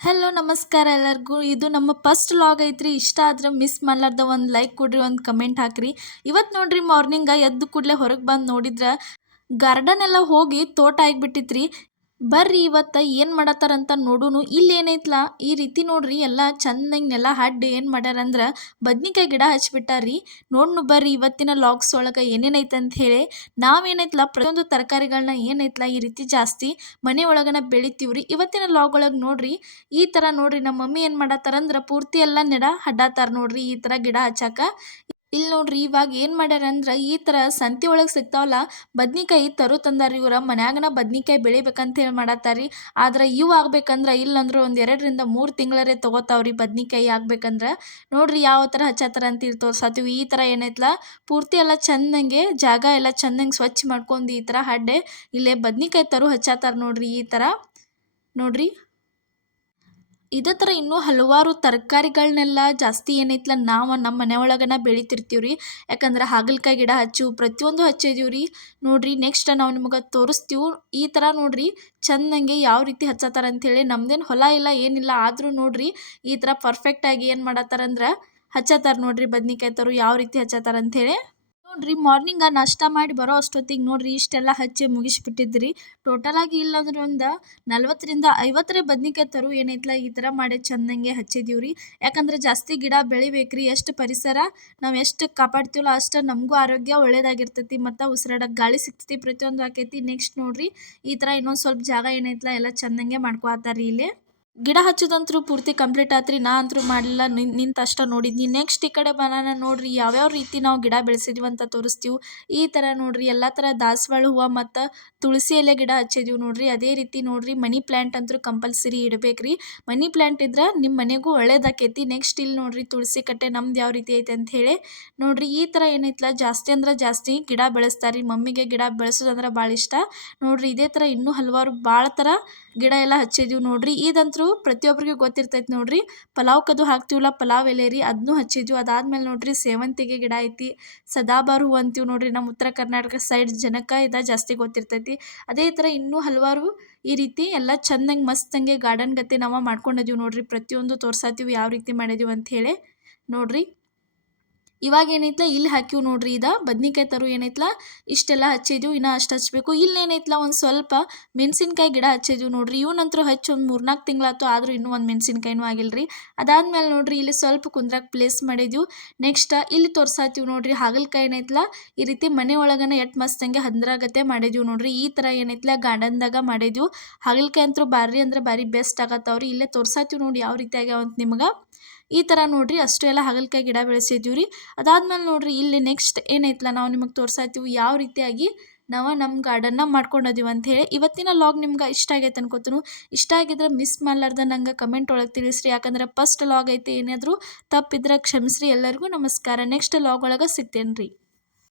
Hello ನಮಸ್ಕಾರ ಎಲ್ಲರಿಗೂ. ಇದು ನಮ್ಮ ಫಸ್ಟ್ ಲಾಗ್ ಐತ್ರಿ. ಇಷ್ಟ ಆದ್ರೆ ಮಿಸ್ ಮಾಡ್ಲಾರ್ದ ಒಂದು ಲೈಕ್ ಕೊಡ್ರಿ, ಒಂದು ಕಮೆಂಟ್ ಹಾಕ್ರಿ. ಇವತ್ತು ನೋಡ್ರಿ ಮಾರ್ನಿಂಗ ಎದ್ದು ಕೂಡಲೇ ಹೊರಗೆ ಬಂದು ನೋಡಿದ್ರೆ ಗಾರ್ಡನ್ ಎಲ್ಲ ಹೋಗಿ ತೋಟ ಆಗಿಬಿಟ್ಟಿತ್ರಿ. ಬರ್ರಿ ಇವತ್ತು ಏನು ಮಾಡತ್ತಾರಂತ ನೋಡುನು. ಇಲ್ಲಿ ಏನೈತ್ಲ ಈ ರೀತಿ ನೋಡ್ರಿ ಎಲ್ಲ ಚಂದಂಗೆ ನೆಲ ಹಡ್ಡಿ ಏನು ಮಾಡ್ಯಾರಂದ್ರೆ ಬದ್ನಿಕಾಯಿ ಗಿಡ ಹಚ್ಬಿಟ್ಟಾರ್ರಿ. ನೋಡ್ನು ಬರ್ರಿ ಇವತ್ತಿನ ಲಾಗ್ಸ್ ಒಳಗೆ ಏನೇನೈತೆ ಅಂತ ಹೇಳಿ. ನಾವೇನೈತ್ಲ ಪ್ರತಿಯೊಂದು ತರಕಾರಿಗಳನ್ನ ಏನೈತ್ಲ ಈ ರೀತಿ ಜಾಸ್ತಿ ಮನೆ ಒಳಗನ ಬೆಳಿತೀವ್ರಿ. ಇವತ್ತಿನ ಲಾಗ್ ಒಳಗೆ ನೋಡ್ರಿ ಈ ಥರ ನೋಡ್ರಿ ನಮ್ಮ ಮಮ್ಮಿ ಏನು ಮಾಡತ್ತಾರಂದ್ರೆ ಪೂರ್ತಿ ಎಲ್ಲ ನೆಡ ಹಡ್ಡಾತಾರ ನೋಡ್ರಿ ಈ ಥರ ಗಿಡ ಹಚ್ಚಾಕ. ಇಲ್ಲಿ ನೋಡ್ರಿ ಇವಾಗ ಏನು ಮಾಡ್ಯಾರಂದ್ರೆ ಈ ಥರ ಸಂತೆ ಒಳಗೆ ಸಿಗ್ತಾವಲ್ಲ ಬದ್ನಿಕಾಯಿ ತಂದಾರಿ. ಇವ್ರ ಮನ್ಯಾಗನ ಬದ್ನಿಕಾಯಿ ಬೆಳಿಬೇಕಂತ ಹೇಳಿ ಮಾಡತ್ತಾರಿ. ಆದ್ರೆ ಇವು ಆಗ್ಬೇಕಂದ್ರೆ ಇಲ್ಲಂದ್ರೆ ಒಂದು 2ರಿಂದ 3 ತಿಂಗಳರೇ ತೊಗೋತಾವ್ರಿ ಬದ್ನಿಕಾಯಿ ಆಗ್ಬೇಕಂದ್ರೆ. ನೋಡ್ರಿ ಯಾವ ಥರ ಹಚ್ಚತ್ತಾರ ಅಂತ ಇಲ್ಲಿ ತೋರ್ಸಾತೀವಿ. ಈ ಥರ ಏನೈತ್ಲ ಪೂರ್ತಿ ಎಲ್ಲ ಚಂದಂಗೆ ಜಾಗ ಎಲ್ಲ ಚಂದಂಗೆ ಸ್ವಚ್ಛ ಮಾಡ್ಕೊಂಡು ಈ ಥರ ಹಡ್ಡೆ ಇಲ್ಲೇ ಬದ್ನಿಕಾಯಿ ಹಚ್ಚಾತಾರ ನೋಡ್ರಿ ಈ ಥರ ನೋಡ್ರಿ. ಇದೇ ಥರ ಇನ್ನೂ ಹಲವಾರು ತರಕಾರಿಗಳನ್ನೆಲ್ಲ ಜಾಸ್ತಿ ಏನೈತ್ಲ ನಾವು ನಮ್ಮ ಮನೆ ಒಳಗನ ಬೆಳಿತಿರ್ತೀವ್ರಿ. ಯಾಕಂದ್ರೆ ಹಾಗಲಕಾಯಿ ಗಿಡ ಹಚ್ಚು ಪ್ರತಿಯೊಂದು ಹಚ್ಚಿದೀವಿ ರೀ. ನೋಡ್ರಿ ನೆಕ್ಸ್ಟ್ ನಾವು ನಿಮಗೆ ತೋರಿಸ್ತೀವಿ. ಈ ಥರ ನೋಡ್ರಿ ಚಂದಂಗೆ ಯಾವ ರೀತಿ ಹಚ್ಚತ್ತಾರ ಅಂಥೇಳಿ. ನಮ್ದೇನು ಹೊಲ ಇಲ್ಲ ಏನಿಲ್ಲ, ಆದರೂ ನೋಡ್ರಿ ಈ ಥರ ಪರ್ಫೆಕ್ಟಾಗಿ ಏನು ಮಾಡತ್ತಾರಂದ್ರೆ ಹಚ್ಚತ್ತಾರ ನೋಡ್ರಿ ಬದ್ನಿಕಾಯಿ ಯಾವ ರೀತಿ ಹಚ್ಚತ್ತಾರ ಅಂಥೇಳಿ. ನೋಡ್ರಿ ಮಾರ್ನಿಂಗ ನಾಷ್ಟ ಮಾಡಿ ಬರೋ ಅಷ್ಟೊತ್ತಿಗೆ ನೋಡ್ರಿ ಇಷ್ಟೆಲ್ಲ ಹಚ್ಚಿ ಮುಗಿಸ್ಬಿಟ್ಟಿದ್ರಿ. ಟೋಟಲ್ ಆಗಿ ಇಲ್ಲಾಂದ್ರೆ ಒಂದು 40ರಿಂದ 50 ಬದ್ನಿಕಾಯಿ ಏನೈತ್ಲ ಈ ಥರ ಮಾಡಿ ಚಂದಂಗೆ ಹಚ್ಚಿದೀವ್ರಿ. ಯಾಕಂದ್ರೆ ಜಾಸ್ತಿ ಗಿಡ ಬೆಳಿಬೇಕ್ರಿ. ಎಷ್ಟು ಪರಿಸರ ನಾವು ಎಷ್ಟು ಕಾಪಾಡ್ತೀವಲ್ಲ ಅಷ್ಟು ನಮಗೂ ಆರೋಗ್ಯ ಒಳ್ಳೇದಾಗಿರ್ತೈತಿ, ಮತ್ತು ಉಸಿರಾಡಕ್ಕೆ ಗಾಳಿ ಸಿಗ್ತೈತಿ, ಪ್ರತಿಯೊಂದು ಆಕೈತಿ. ನೆಕ್ಸ್ಟ್ ನೋಡ್ರಿ ಈ ಥರ ಇನ್ನೊಂದು ಸ್ವಲ್ಪ ಜಾಗ ಏನೈತ್ಲ ಎಲ್ಲ ಚಂದಂಗೆ ಮಾಡ್ಕೊತಾರ್ರಿ ಇಲ್ಲಿ. ಗಿಡ ಹಚ್ಚೋದಂತರೂ ಪೂರ್ತಿ ಕಂಪ್ಲೀಟ್ ಆತ್ರಿ. ನಾ ಅಂತೂ ಮಾಡಲಿಲ್ಲ, ನಿಂತು ಅಷ್ಟ ನೋಡಿದ್ನಿ. ನೆಕ್ಸ್ಟ್ ಈ ಕಡೆ ಬನಾನ ನೋಡ್ರಿ ಯಾವ್ಯಾವ ರೀತಿ ನಾವು ಗಿಡ ಬೆಳೆಸಿದ್ವಿ ಅಂತ ತೋರಿಸ್ತೀವಿ. ಈ ಥರ ನೋಡ್ರಿ ಎಲ್ಲ ಥರ ದಾಸವಾಳ ಹೂವು ಮತ್ತು ತುಳಸಿ ಎಲೆ ಗಿಡ ಹಚ್ಚಿದೀವಿ ನೋಡ್ರಿ. ಅದೇ ರೀತಿ ನೋಡ್ರಿ ಮನಿ ಪ್ಲ್ಯಾಂಟ್ ಅಂತೂ ಕಂಪಲ್ಸರಿ ಇಡಬೇಕ್ರಿ. ಮನಿ ಪ್ಲ್ಯಾಂಟ್ ಇದ್ರೆ ನಿಮ್ಮ ಮನೆಗೂ ಒಳ್ಳೇದಾಕೈತಿ. ನೆಕ್ಸ್ಟ್ ಇಲ್ಲಿ ನೋಡ್ರಿ ತುಳಸಿ ಕಟ್ಟೆ ನಮ್ದು ಯಾವ ರೀತಿ ಐತೆ ಅಂತ ಹೇಳಿ ನೋಡ್ರಿ. ಈ ಥರ ಏನೈತ್ಲ ಜಾಸ್ತಿ ಅಂದ್ರೆ ಜಾಸ್ತಿ ಗಿಡ ಬೆಳೆಸ್ತಾರೆ. ಮಮ್ಮಿಗೆ ಗಿಡ ಬೆಳೆಸೋದಂದ್ರೆ ಭಾಳ ಇಷ್ಟ ನೋಡ್ರಿ. ಇದೇ ಥರ ಇನ್ನೂ ಹಲವಾರು ಭಾಳ ಥರ ಗಿಡ ಎಲ್ಲ ಹಚ್ಚಿದೀವಿ ನೋಡ್ರಿ. ಇದಂತರೂ ಪ್ರತಿಯೊಬ್ಬರಿಗೂ ಗೊತ್ತಿರ್ತೈತೆ ನೋಡ್ರಿ. ಪಲಾವ್ಕದು ಹಾಕ್ತೀವಲ್ಲ ಪಲಾವ್ ಎಲೆ ರೀ, ಅದನ್ನೂ ಹಚ್ಚಿದ್ವಿ. ಅದಾದ್ಮೇಲೆ ನೋಡ್ರಿ ಸೇವಂತಿಗೆ ಗಿಡ ಐತಿ. ಸದಾಬಾರ್ ಹೂವು ಅಂತೀವಿ ನೋಡ್ರಿ. ನಮ್ಮ ಉತ್ತರ ಕರ್ನಾಟಕ ಸೈಡ್ ಜನಕ್ಕೆ ಇದು ಜಾಸ್ತಿ ಗೊತ್ತಿರ್ತೈತಿ. ಅದೇ ಥರ ಇನ್ನೂ ಹಲವಾರು ಈ ರೀತಿ ಎಲ್ಲ ಚಂದಂಗೆ ಮಸ್ತಂಗೆ ಗಾರ್ಡನ್ ಗತೆ ನಾವು ಮಾಡ್ಕೊಂಡಿದೀವಿ ನೋಡ್ರಿ. ಪ್ರತಿಯೊಂದು ತೋರ್ಸಾತೀವಿ ಯಾವ ರೀತಿ ಮಾಡಿದೀವಿ ಅಂತ ಹೇಳಿ ನೋಡ್ರಿ. ಇವಾಗ ಏನೈತ್ಲ ಇಲ್ಲಿ ಹಾಕಿವ್ ನೋಡ್ರಿ. ಬದ್ನಿಕಾಯಿ ಏನೈತ್ಲ ಇಷ್ಟೆಲ್ಲ ಹಚ್ಚಿದ್ವಿ, ಇನ್ನೂ ಅಷ್ಟು ಹಚ್ಬೇಕು. ಇಲ್ಲಿ ಏನೈತ್ಲ ಒಂದು ಸ್ವಲ್ಪ ಮೆಣಸಿನ್ಕಾಯಿ ಗಿಡ ಹಚ್ಚಿದ್ವಿ ನೋಡ್ರಿ. ಇವನಂತರೂ ಹಚ್ಚಿ ಒಂದು 3-4 ತಿಂಗಳಾಯ್ತು, ಆದರೂ ಇನ್ನೂ ಒಂದು ಮೆಣಸಿನ್ಕಾಯಿನೂ ಆಗಿಲ್ರಿ. ಅದಾದ್ಮೇಲೆ ನೋಡ್ರಿ ಇಲ್ಲಿ ಸ್ವಲ್ಪ ಕುಂದ್ರಾಕ್ ಪ್ಲೇಸ್ ಮಾಡಿದ್ವಿ. ನೆಕ್ಸ್ಟ್ ಇಲ್ಲಿ ತೋರ್ಸಾತೀವಿ ನೋಡ್ರಿ ಹಾಗಲಕಾಯಿ ಏನೈತ್ಲ ಈ ರೀತಿ ಮನೆ ಒಳಗನ ಎಟ್ ಮಸ್ತಂಗೆ ಹಂದ್ರಾಗತ್ತೆ ಮಾಡಿದ್ವಿ ನೋಡ್ರಿ. ಈ ಥರ ಏನೈತ್ಲ ಗಾರ್ಡನ್ದಾಗ ಮಾಡಿದ್ವಿ. ಹಾಗಲಕಾಯಿ ಅಂತೂ ಭಾರಿ ಅಂದ್ರೆ ಭಾರಿ ಬೆಸ್ಟ್ ಆಗತ್ತವ್ರಿ. ಇಲ್ಲೇ ತೋರ್ಸಾತೀವಿ ನೋಡಿ ಯಾವ ರೀತಿ ಆಗ್ಯಾವ ಅಂತ ನಿಮ್ಗೆ. ಈ ಥರ ನೋಡ್ರಿ ಅಷ್ಟು ಎಲ್ಲ ಹಾಗಲಕಾಯಿ ಗಿಡ ಬೆಳೆಸಿದ್ದೀವಿ ರೀ. ಅದಾದ್ಮೇಲೆ ನೋಡ್ರಿ ಇಲ್ಲಿ ನೆಕ್ಸ್ಟ್ ಏನೈತ್ಲ ನಾವು ನಿಮಗೆ ತೋರ್ಸಾತೀವಿ ಯಾವ ರೀತಿಯಾಗಿ ನಾವು ನಮ್ಮ ಗಾರ್ಡನ್ನ ಮಾಡ್ಕೊಂಡಿದೀವಿ ಅಂತ ಹೇಳಿ. ಇವತ್ತಿನ ಲಾಗ್ ನಿಮ್ಗೆ ಇಷ್ಟ ಆಗೈತೆ ಅನ್ಕೋತೀನಿ. ಇಷ್ಟ ಆಗಿದ್ರೆ ಮಿಸ್ ಮಾಡ್ಲಾರ್ದ ನಂಗೆ ಕಮೆಂಟ್ ಒಳಗೆ ತಿಳಿಸ್ರಿ. ಯಾಕಂದ್ರೆ ಫಸ್ಟ್ ಲಾಗ್ ಐತೆ, ಏನಾದರೂ ತಪ್ಪಿದ್ರೆ ಕ್ಷಮಿಸ್ರಿ. ಎಲ್ಲರಿಗೂ ನಮಸ್ಕಾರ. ನೆಕ್ಸ್ಟ್ ಲಾಗ್ ಒಳಗೆ ಸಿಗ್ತೇನೆ ರೀ.